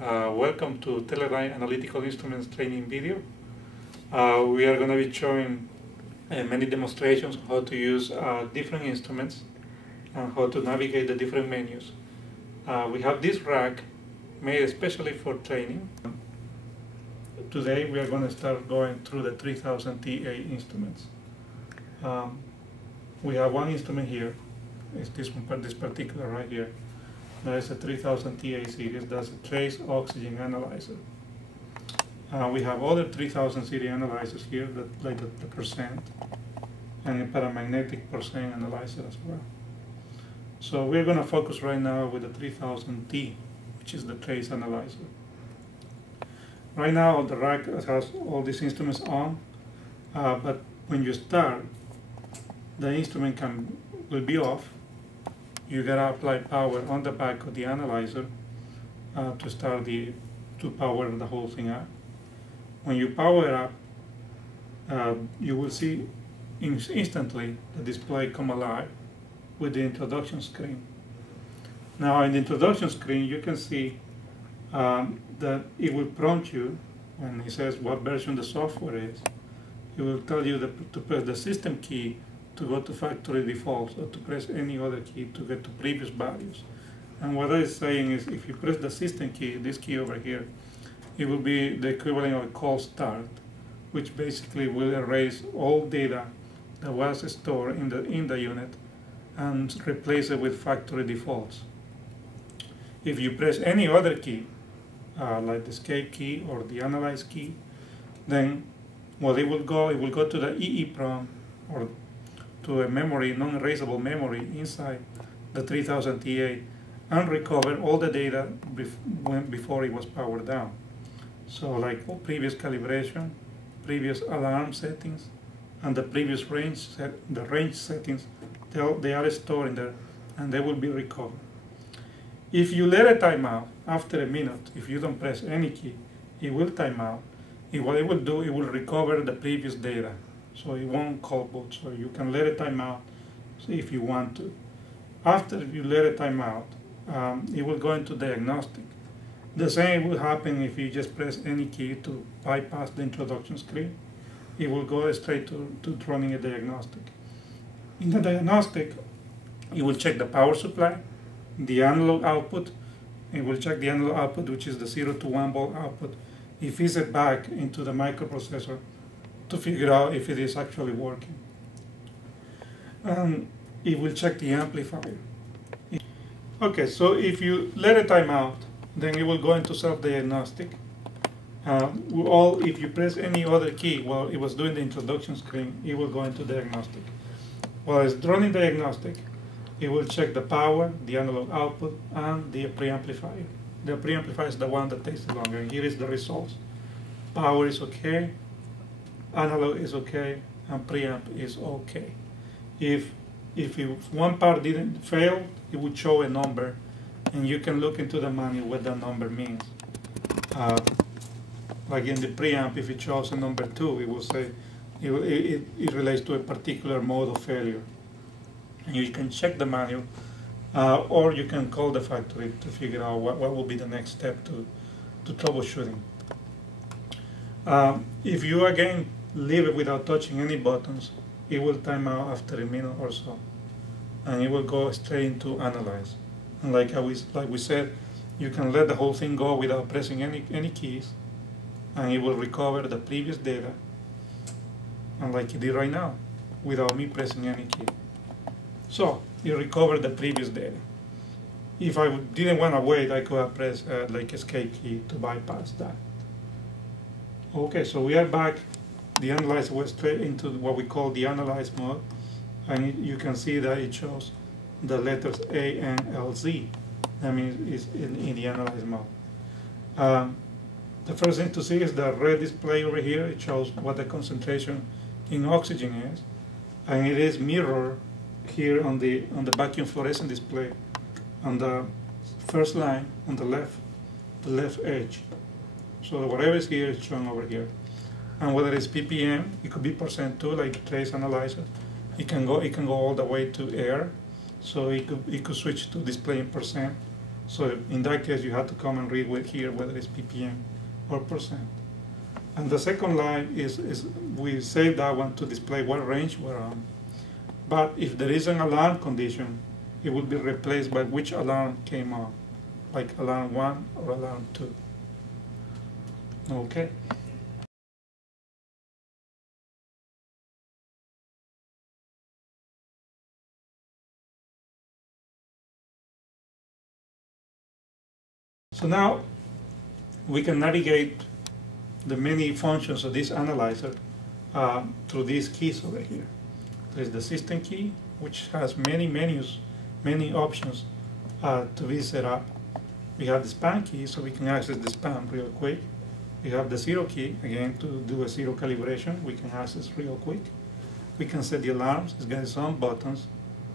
Welcome to Teledyne Analytical Instruments training video. We are going to be showing many demonstrations on how to use different instruments and how to navigate the different menus. We have this rack made especially for training. Today we are going to start going through the 3000 TA instruments. We have one instrument here. It's this one, this particular right here. That is a 3000 TA series. That's a trace oxygen analyzer. We have other 3000 series analyzers here, that like the percent, and a paramagnetic percent analyzer as well. So we're going to focus right now with the 3000T, which is the trace analyzer. Right now the rack has all these instruments on, but when you start, the instrument will be off. You gotta apply power on the back of the analyzer to power the whole thing up. When you power up, you will see instantly the display come alive with the introduction screen. Now in the introduction screen you can see that it will prompt you when it says what version the software is. It will tell you to press the system key to go to factory defaults, or to press any other key to get to previous values. And what it's saying is, if you press the system key, this key over here, it will be the equivalent of a call start, which basically will erase all data that was stored in the unit and replace it with factory defaults. If you press any other key, like the escape key or the analyze key, then what it will go to the EEPROM, or to a memory, non-erasable memory inside the 3000 TA, and recover all the data before it was powered down. So like previous calibration, previous alarm settings, and the previous range settings, they are stored in there and they will be recovered. If you let it time out after a minute, if you don't press any key, it will time out. What it will do, it will recover the previous data. So it won't call boot. So you can let it time out if you want to. After you let it time out, it will go into diagnostic. The same will happen if you just press any key to bypass the introduction screen. It will go straight to running a diagnostic. In the diagnostic, it will check the power supply, the analog output. It will check the analog output, which is the 0 to 1 volt output. It feeds it back into the microprocessor to figure out if it is actually working. And it will check the amplifier. Okay, so if you let it time out, then it will go into self-diagnostic. If you press any other key while it was doing the introduction screen, it will go into diagnostic. While it's running diagnostic, it will check the power, the analog output, and the preamplifier. The preamplifier is the one that takes the longer. Here is the results. Power is okay, analog is okay, and preamp is okay. If one part didn't fail, it would show a number, and you can look into the manual what that number means. Like in the preamp, if it shows a number 2, it will say it relates to a particular mode of failure. And you can check the manual, or you can call the factory to figure out what will be the next step to troubleshooting. If you again leave it without touching any buttons, it will time out after a minute or so, and it will go straight into analyze. And like we said, you can let the whole thing go without pressing any keys, and it will recover the previous data, and like it did right now, without me pressing any key. So it recovered the previous data. If I didn't want to wait, I could have pressed like escape key to bypass that. Okay, so we are back. The analyzer went straight into what we call the analyze mode, and you can see that it shows the letters A, N, L, Z. That means it's in the analyze mode. The first thing to see is the red display over here. It shows what the concentration in oxygen is, and it is mirrored here on the vacuum fluorescent display on the first line on the left edge. So whatever is here is shown over here. And whether it's ppm, it could be percent too, like the trace analyzer. It can go all the way to air, so it could switch to display in percent, So in that case, you have to come and read with here whether it's ppm or percent. And the second line is we save that one to display what range we're on. But if there is an alarm condition, it will be replaced by which alarm came on, like alarm 1 or alarm 2. Okay. So now we can navigate the many functions of this analyzer through these keys over here. There's the system key, which has many menus, many options to be set up. We have the span key, so we can access the span real quick. We have the zero key, again, to do a zero calibration. We can access real quick. We can set the alarms. It's got its own buttons.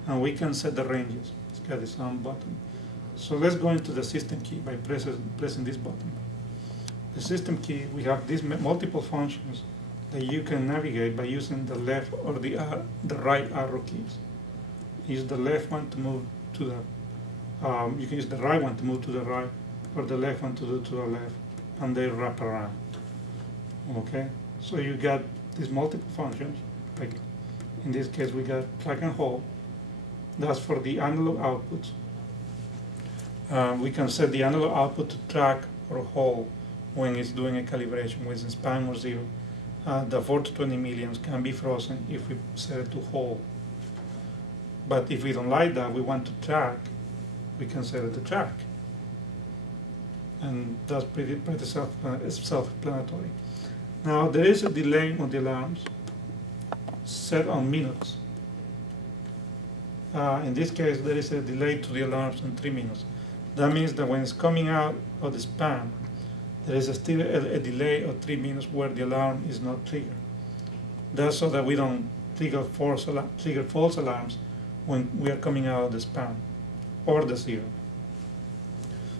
And we can set the ranges. It's got its own button. So let's go into the system key by pressing this button. The system key, we have these multiple functions that you can navigate by using the left or the right arrow keys. Use the left one to move to the, you can use the right one to move to the right, or the left one to do to the left, and they wrap around. Okay, so you got these multiple functions. Like in this case, we got track and hold. That's for the analog outputs. We can set the analog output to track or hold when it's doing a calibration, with span or zero. The 4 to 20 milliamps can be frozen if we set it to hold. But if we don't like that, we want to track, we can set it to track. And that's pretty self-explanatory. Now, there is a delay on the alarms set on minutes. In this case, there is a delay to the alarms on 3 minutes. That means that when it's coming out of the span, there is still a delay of 3 minutes where the alarm is not triggered. That's so that we don't trigger false alarms when we are coming out of the span or the zero.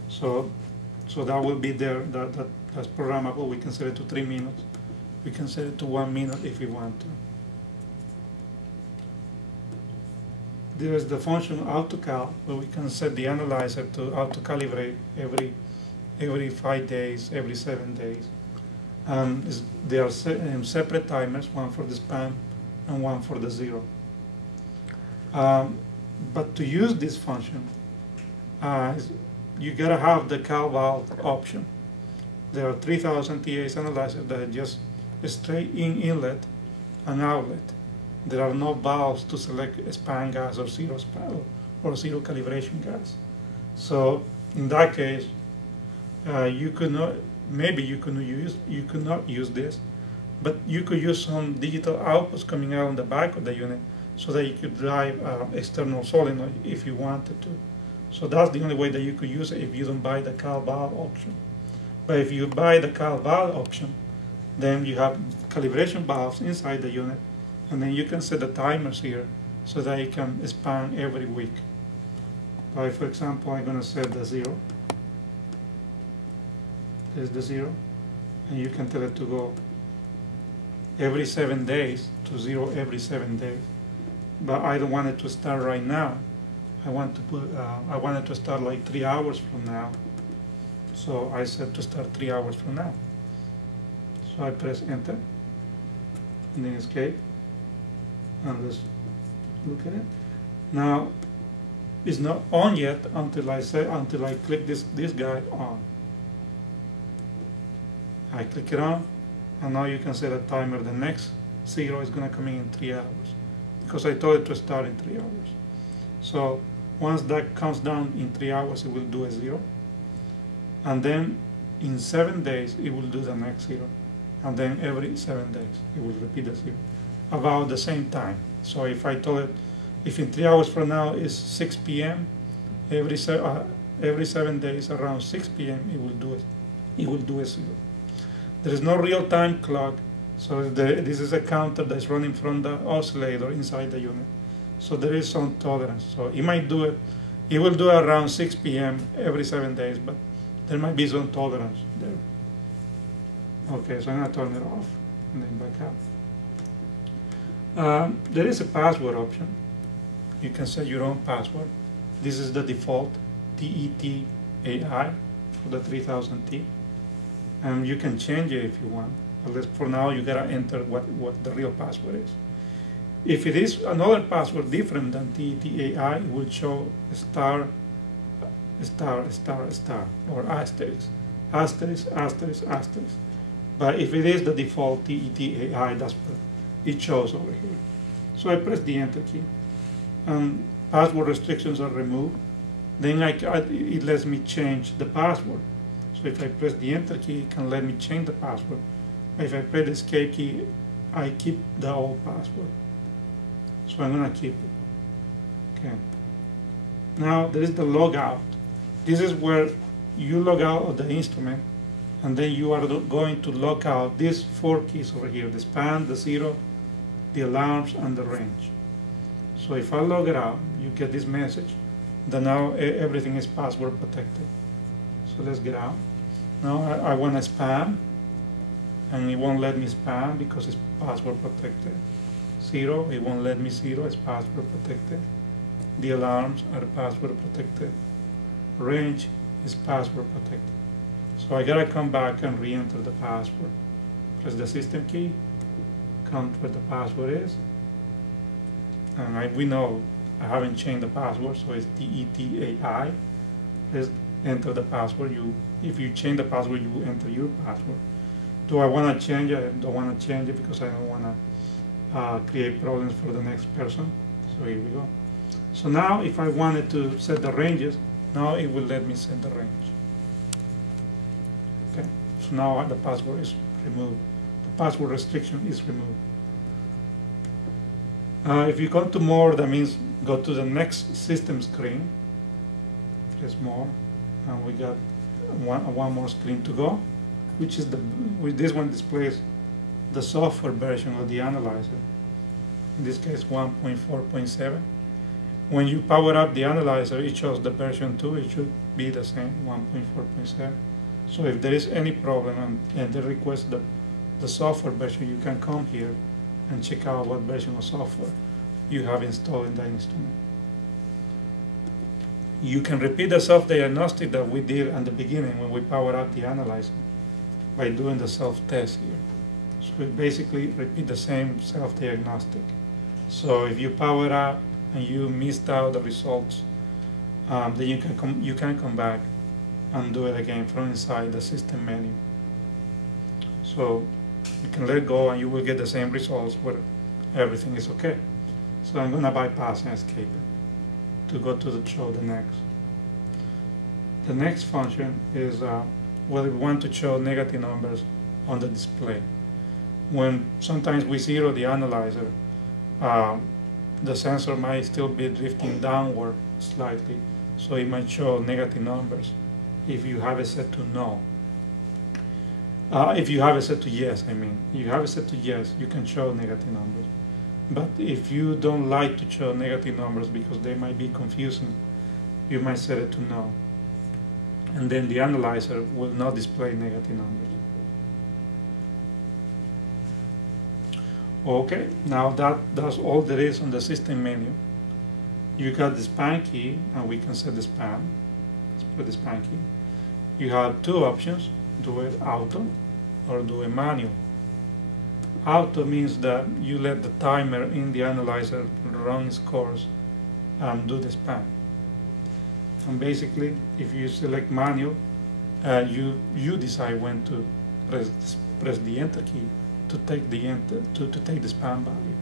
So that will be there. That's programmable. We can set it to 3 minutes. We can set it to 1 minute if we want to. There is the function AutoCal, where we can set the analyzer to auto-calibrate every 5 days, every 7 days. There are separate timers, one for the span and one for the zero. But to use this function, you gotta have the CalVal option. There are 3000 TAs analyzers that are just a straight inlet and outlet. There are no valves to select a span gas or zero span or zero calibration gas. So in that case, you could not use this, but you could use some digital outputs coming out on the back of the unit so that you could drive external solenoid if you wanted to. So that's the only way that you could use it if you don't buy the CalVal option. But if you buy the CalVal option, then you have calibration valves inside the unit, and then you can set the timers here so that it can span every week. By, for example, I'm going to set the zero. There's the zero, and you can tell it to go every 7 days to zero every 7 days. But I don't want it to start right now. I want it to start like 3 hours from now. So I set to start 3 hours from now. So I press enter, and then escape, and let's look at it. Now, it's not on yet until I click this guy on. I click it on, and now you can set a timer. The next zero is going to come in 3 hours, because I told it to start in 3 hours. So once that comes down in 3 hours, it will do a zero, and then in 7 days it will do the next zero, and then every 7 days it will repeat the zero about the same time. So if I told it, if in 3 hours from now is 6 p.m., every 7 days around 6 p.m. it will do it. It will do a zero. There is no real-time clock, so this is a counter that's running from the oscillator inside the unit. So there is some tolerance. So it might do it. It will do it around 6 p.m. every 7 days, but there might be some tolerance there. Okay, so I'm going to turn it off and then back up. There is a password option. You can set your own password. This is the default, TET AI for the 3000T. And you can change it if you want. But for now, you gotta enter what the real password is. If it is another password different than TET-AI, it will show star, star, star, star, or asterisk, asterisk, asterisk, asterisk. But if it is the default TET-AI, that's what it shows over here. So I press the enter key, and password restrictions are removed. Then it lets me change the password. So if I press the enter key, it can let me change the password. If I press the escape key, I keep the old password. So I'm gonna keep it. Okay. Now there is the logout. This is where you log out of the instrument, and then you are going to log out these 4 keys over here: the span, the 0, the alarms, and the range. So if I log it out, you get this message that now everything is password protected. So let's get out. Now I want to spam, and it won't let me spam because it's password protected. 0, it won't let me 0, it's password protected. The alarms are password protected. Range is password protected. So I gotta come back and re-enter the password. Press the system key, come to where the password is, and we know I haven't changed the password, so it's TET-AI. Let's enter the password. If you change the password, you enter your password. Do I want to change it? I don't want to change it because I don't want to create problems for the next person. So here we go. So now if I wanted to set the ranges, now it will let me set the range. Okay, so now the password is removed. The password restriction is removed. If you go to more, that means go to the next system screen. Press more, and we got one more screen to go, which is this one displays the software version of the analyzer. In this case, 1.4.7. When you power up the analyzer, it shows the version 2. It should be the same, 1.4.7. So if there is any problem and they request the software version, you can come here and check out what version of software you have installed in the instrument. You can repeat the self-diagnostic that we did at the beginning when we powered up the analyzer by doing the self-test here. So we basically repeat the same self-diagnostic. So if you power up and you missed out the results, then you can come back and do it again from inside the system menu. So you can let go and you will get the same results where everything is okay. So I'm going to bypass and escape it to go to the show the next. The next function is whether we want to show negative numbers on the display. When sometimes we zero the analyzer, the sensor might still be drifting downward slightly, so it might show negative numbers if you have it set to no. If you have it set to yes, you have it set to yes, you can show negative numbers. But if you don't like to show negative numbers because they might be confusing, you might set it to no. And then the analyzer will not display negative numbers. Okay, now that's all there is on the system menu. You got the span key, and we can set the span. Let's put the span key. You have two options: do it auto or do it manual. Auto means that you let the timer in the analyzer run its course and do the span. And basically, if you select manual, you decide when to press the enter key to take the span value.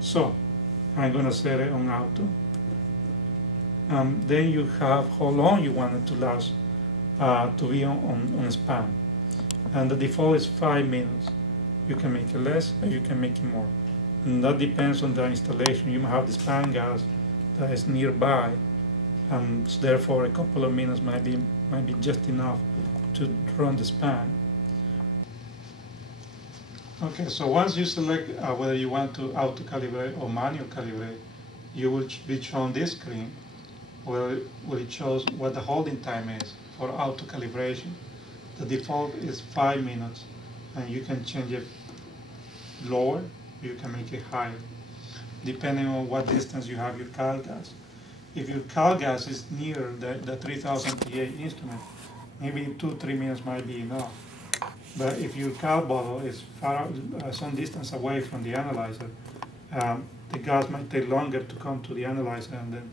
So I'm going to set it on auto. Then you have how long you want it to last to be on span. And the default is 5 minutes. You can make it less or you can make it more. And that depends on the installation. You might have the span gas that is nearby, and therefore a couple of minutes might be just enough to run the span. Okay, so once you select whether you want to auto calibrate or manual calibrate, you will be shown this screen where it shows what the holding time is for auto calibration. The default is 5 minutes, and you can change it lower, you can make it higher, depending on what distance you have your cal gas. if your cal gas is near the 3000 PA instrument, maybe 2-3 minutes might be enough. But if your cal bottle is far some distance away from the analyzer, the gas might take longer to come to the analyzer and then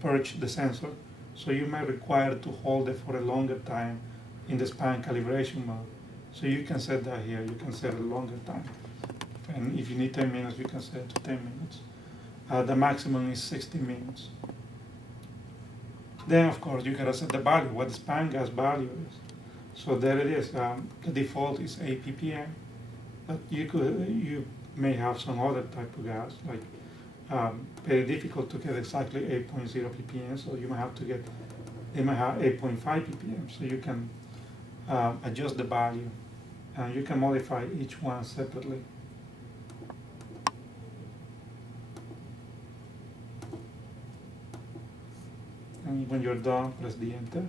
purge the sensor. So you might require to hold it for a longer time in the span calibration mode. So you can set that here. You can set a longer time. And if you need 10 minutes, you can set it to 10 minutes. The maximum is 60 minutes. Then, of course, you gotta set the value, what the span gas value is. So there it is. The default is 8 ppm, but you may have some other type of gas, like very difficult to get exactly 8.0 ppm. So you might have to get, they might have 8.5 ppm. So you can adjust the value, and you can modify each one separately. And when you're done, press the enter.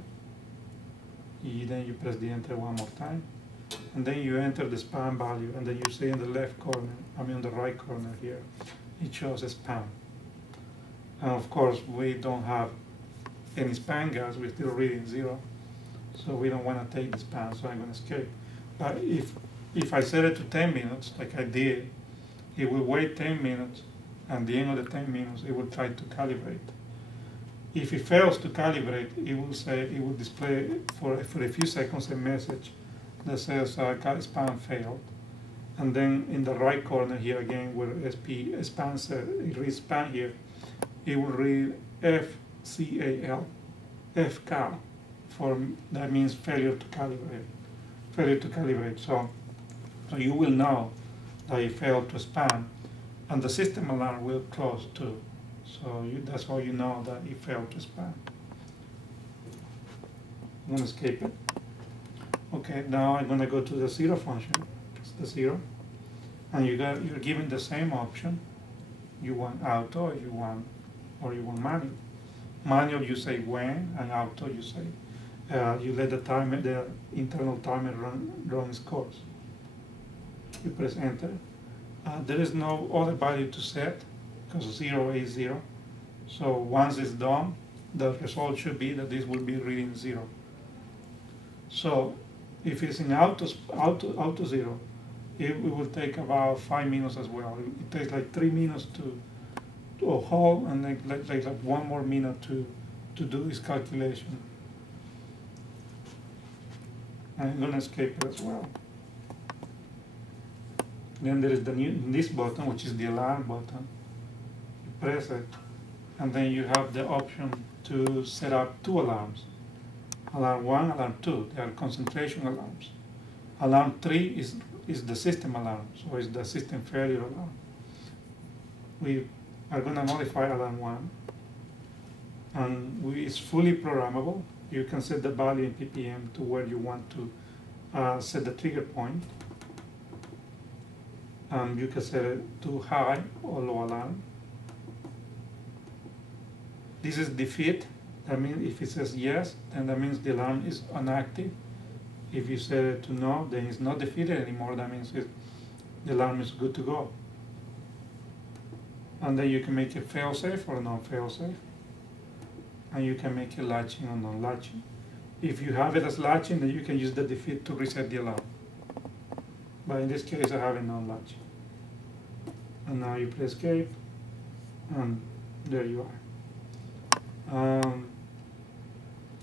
Then you press the enter one more time. And then you enter the span value, and then you see in the left corner, on the right corner here, it shows a span. And of course, we don't have any span gas, we're still reading 0. So we don't want to take the span, so I'm going to escape. But if I set it to 10 minutes, like I did, it will wait 10 minutes, and at the end of the 10 minutes, it will try to calibrate. If it fails to calibrate, it will display for a few seconds a message that says span failed. And then in the right corner here again, where span says, it reads span here, it will read FCAL, FCAL, that means failure to calibrate. Failure to calibrate. So you will know that it failed to span, and the system alarm will close too. So that's how you know that it failed to span. I'm going to escape it. Okay, now I'm going to go to the 0 function. It's the 0. And you're given the same option. You want auto, or you want manual. Manual, you say when, and auto, you say you let the internal timer run its course. You press enter. There is no other value to set, because 0 is 0. So once it's done, the result should be that this will be reading 0. So if it's in auto 0, it will take about 5 minutes as well. It takes like 3 minutes to hold, and like 1 more minute to do this calculation. I'm going to escape it as well. Then there is this button, which is the alarm button. You press it, and then you have the option to set up 2 alarms. Alarm 1, alarm 2, they are concentration alarms. Alarm 3 is the system alarm, so it's the system failure alarm. We are going to modify alarm 1, and it's fully programmable. You can set the value in ppm to where you want to set the trigger point. You can set it to high or low alarm. This is defeat. That means if it says yes, then that means the alarm is inactive. If you set it to no, then it's not defeated anymore. That means the alarm is good to go. And then you can make it fail-safe or non-fail-safe. And you can make it latching or non-latching. If you have it as latching, then you can use the defeat to reset the alarm. But in this case, I have it non-latching. And now you press escape, and there you are.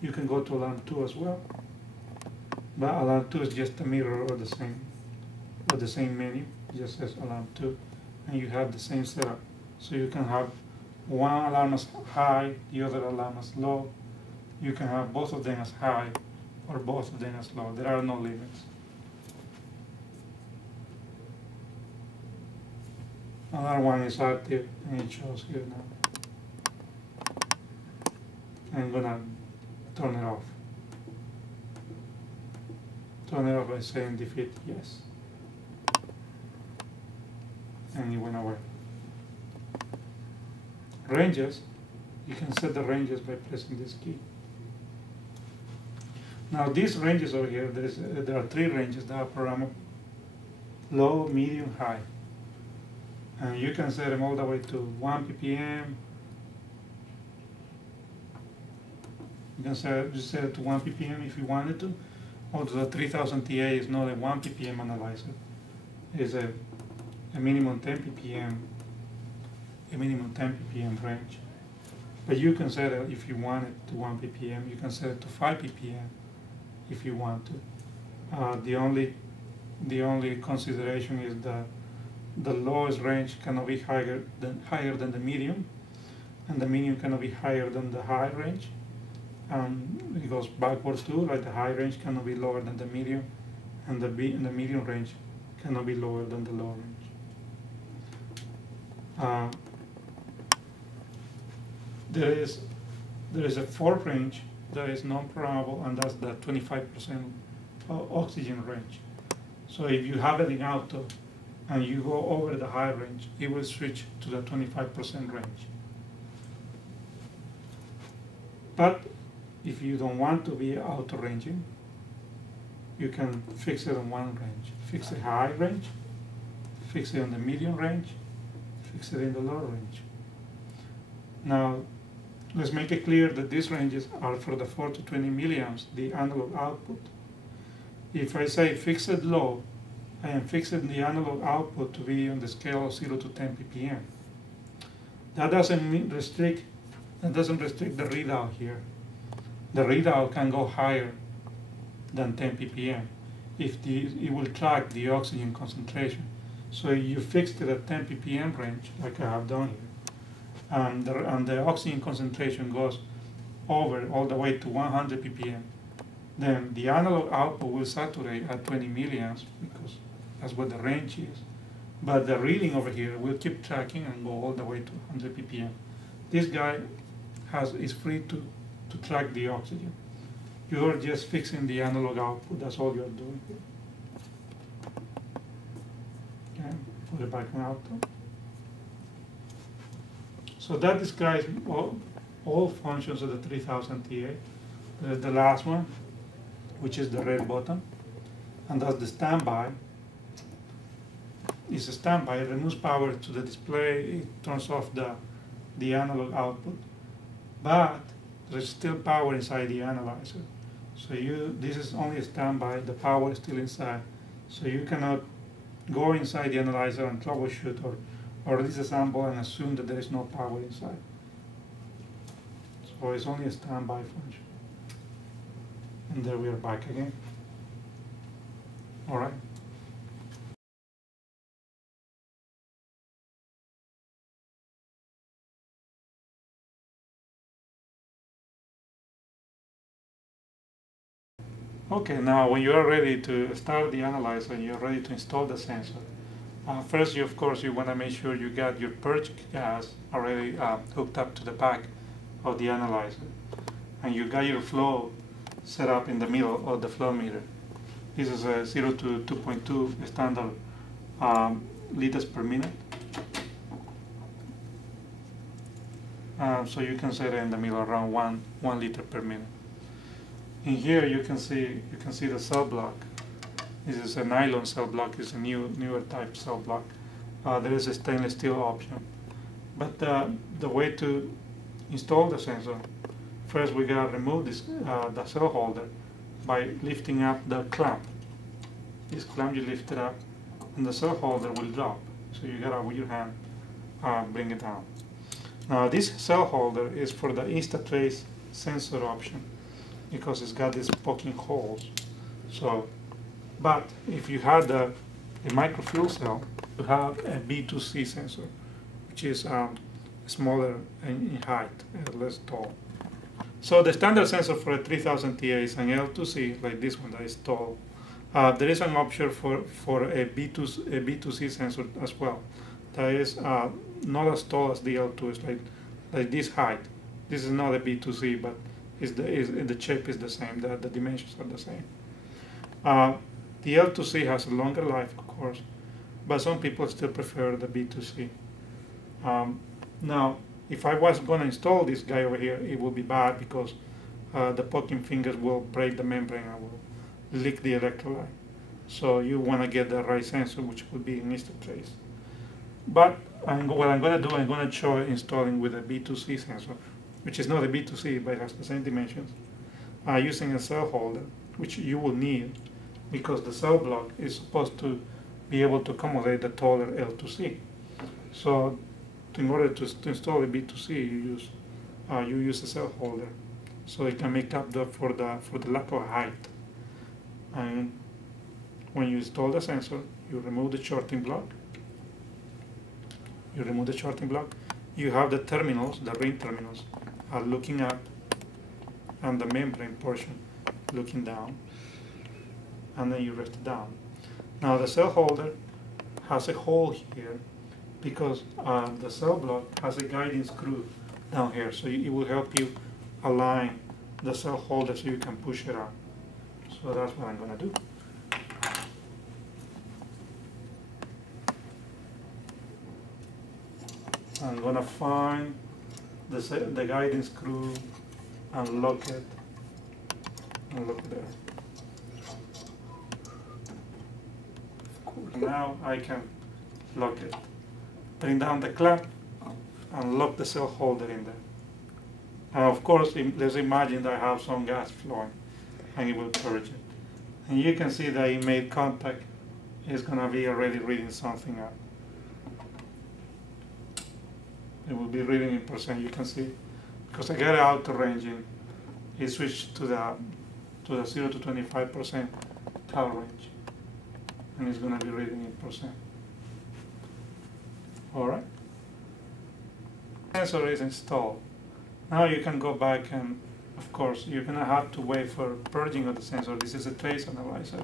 You can go to alarm 2 as well. But alarm 2 is just a mirror of the same menu. It just says alarm 2, and you have the same setup. So you can have one alarm as high, the other alarm as low. You can have both of them as high, or both of them as low. There are no limits. Alarm 1 is active, and it shows here now. I'm gonna turn it off. Turn it off by saying defeat yes. And it went away. Ranges, you can set the ranges by pressing this key. Now these ranges over here, there are 3 ranges that are programmable: low, medium, high. And you can set them all the way to 1 ppm, You can set it to 1 ppm if you wanted to. Although the 3000 TA is not a 1 ppm analyzer. It's a minimum 10 ppm, range. But you can set it, if you want it, to 1 ppm. You can set it to 5 ppm if you want to. The only consideration is that the lowest range cannot be higher than the medium, and the medium cannot be higher than the high range. It goes backwards too, like the high range cannot be lower than the medium, and the medium range cannot be lower than the low range. There is a fourth range that is non-programmable, and that's the 25% oxygen range. So if you have it in auto and you go over the high range, it will switch to the 25% range. But if you don't want to be auto ranging, you can fix it on one range. Fix the high range, fix it on the medium range, fix it in the low range. Now, let's make it clear that these ranges are for the 4 to 20 milliamps, the analog output. If I say fix it low, I am fixing the analog output to be on the scale of 0 to 10 ppm. That doesn't restrict the readout here. The readout can go higher than 10 ppm if it will track the oxygen concentration. So you fixed it at 10 ppm range, like I have done here, and the oxygen concentration goes over all the way to 100 ppm, then the analog output will saturate at 20 milliamps because that's what the range is. But the reading over here will keep tracking and go all the way to 100 ppm. This guy is free to track the oxygen. You are just fixing the analog output. That's all you're doing here. Okay, put it back on auto. So that describes all functions of the 3000 TA. The last one, which is the red button, and that's the standby. It's a standby. It removes power to the display. It turns off the analog output, but there's still power inside the analyzer. So this is only a standby. The power is still inside, so you cannot go inside the analyzer and troubleshoot or disassemble and assume that there is no power inside. So it's only a standby function. And there we are back again. All right. Okay, now when you are ready to start the analyzer, you're ready to install the sensor. First, of course, you want to make sure you got your purge gas already hooked up to the back of the analyzer. And you got your flow set up in the middle of the flow meter. This is a 0 to 2.2 standard liters per minute. So you can set it in the middle around 1 liter per minute. In here you can see the cell block. This is a nylon cell block. It's a newer type cell block. There is a stainless steel option. But the way to install the sensor, first we gotta remove this the cell holder by lifting up the clamp. This clamp, you lift it up, and the cell holder will drop. So you gotta, with your hand, bring it down. Now this cell holder is for the InstaTrace sensor option, because it's got these poking holes. So, but if you had a microfuel cell, you have a B2C sensor, which is smaller in height, less tall. So the standard sensor for a 3000 TA is an L2C, like this one that is tall. There is an option for a B2C sensor as well. That is not as tall as the L2, it's like this height. This is not a B2C, but the shape is the same, the dimensions are the same. The L2C has a longer life, of course, but some people still prefer the B2C. Now, if I was going to install this guy over here, it would be bad because the poking fingers will break the membrane and will leak the electrolyte. So you want to get the right sensor, which would be an InstaTrace. But what I'm going to do, I'm going to show installing with a B2C sensor. which is not a B2C but has the same dimensions, using a cell holder, which you will need because the cell block is supposed to be able to accommodate the taller L2C. So in order to install a B2C, you use a cell holder, so it can make up for the lack of height. And when you install the sensor, you remove the shorting block. You have the terminals, the ring terminals, are looking up, and the membrane portion looking down, and then you rest it down. Now the cell holder has a hole here because the cell block has a guiding screw down here, so it will help you align the cell holder so you can push it out. So that's what I'm going to do. I'm going to find the guiding screw and lock it, there. Now I can lock it. Bring down the clamp and lock the cell holder in there. And of course, let's imagine that I have some gas flowing and it will purge it. And you can see that it made contact. It's going to be already reading something up. It will be reading in percent, you can see. Because I got it out of ranging, it switched to the 0 to 25% color range. And it's going to be reading in percent. Alright. Sensor is installed. Now you can go back and, of course, you're going to have to wait for purging of the sensor. This is a trace analyzer.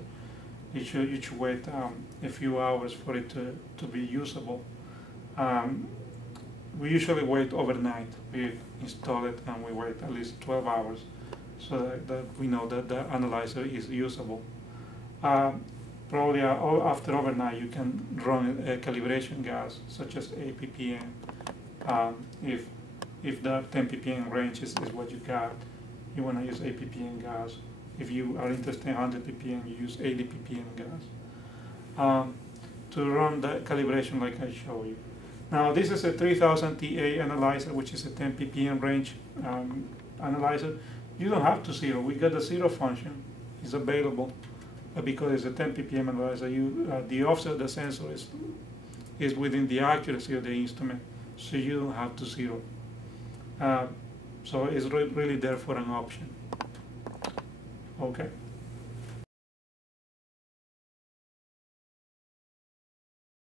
You should wait a few hours for it to be usable. We usually wait overnight. We install it and we wait at least 12 hours so that we know that the analyzer is usable. Probably after overnight you can run a calibration gas such as 8 ppm. If the 10 ppm range is what you got, you want to use 8 ppm gas. If you are interested in 100 ppm, you use 80 ppm gas to run the calibration like I showed you. Now this is a 3000 TA analyzer, which is a 10 ppm range analyzer. You don't have to zero. We got the zero function. It's available, but because it's a 10 ppm analyzer, the offset of the sensor is within the accuracy of the instrument, so you don't have to zero. So it's really there for an option. Okay.